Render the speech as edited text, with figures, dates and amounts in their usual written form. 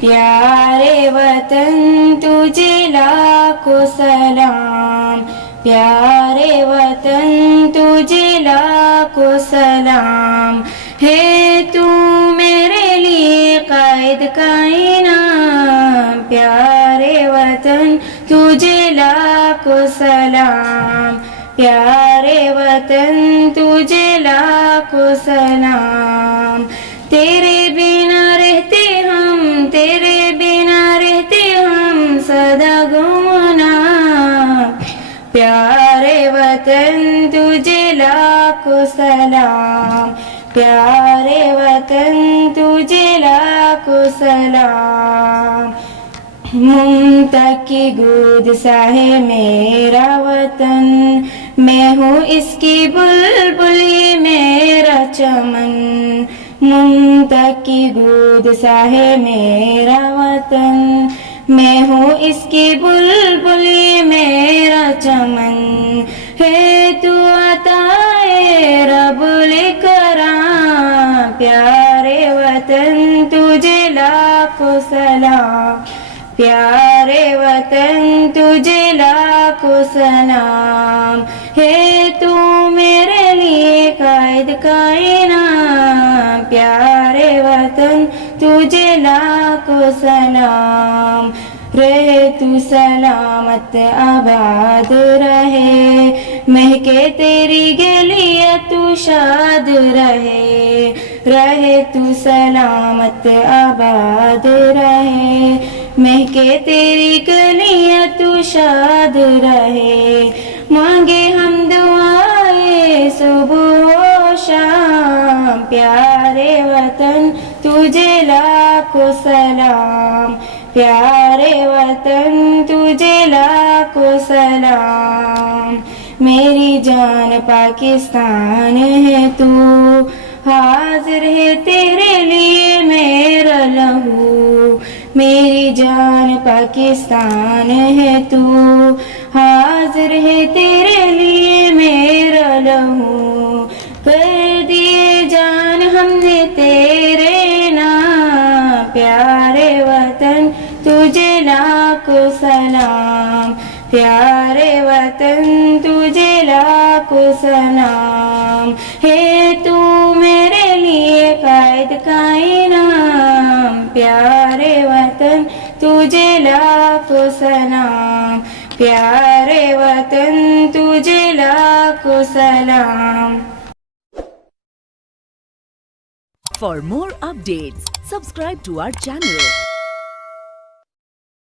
प्यारे वतन तुझे लाखों सलाम, प्यारे वतन तुझे लाखों सलाम। है तू मेरे लिए कायद कायनात, प्यारे वतन तुझे लाखों सलाम, प्यारे वतन तुझे लाखों सलाम। तेरे बिना रहते हम, तेरे बिना रहते हम सदा गुमनाम, प्यारे वतन तुझे लाखों सलाम, प्यारे वतन तुझे लाखों सलाम। मुमता की गोद सा है मेरा वतन, मैं हूँ इसकी बुलबुल ये मेरा चमन। मुमता की गोद सा है मेरा वतन, मैं हूँ इसकी बुलबुल ये मेरा चमन। है तू अताए रब्बुल कराम, प्यारे वतन तुझे लाखों सलाम, प्यारे वतन तुझे लाखों सलाम। है तू मेरे लिए कायद कायनात, प्यारे वतन तुझे लाखों सलाम। रहे तू सलामत आबाद रहे, महके तेरी गलियां तू शाद रहे। रहे तू सलामत आबाद रहे, महके तेरी गलियां तू शाद रहे। मांगे हम दुआएं सुबह शाम, प्यारे वतन तुझे लाखों सलाम, प्यारे वतन तुझे लाखों सलाम। मेरी जान पाकिस्तान है तू, हाजिर है तेरे लिए मेरा लहू। मेरी जान पाकिस्तान है तू, हाजिर है तेरे लिए मेरा लहू। कर दिए जान हमने तेरे नाम, प्यारे वतन तुझे लाखों सलाम, प्यारे वतन तुझे लाखों सलाम। है तू मेरे लिए कायद कायनात, प्यारे वतन तुझे लाखों सलाम, प्यारे वतन तुझे लाखों सलाम। For more updates, subscribe to our channel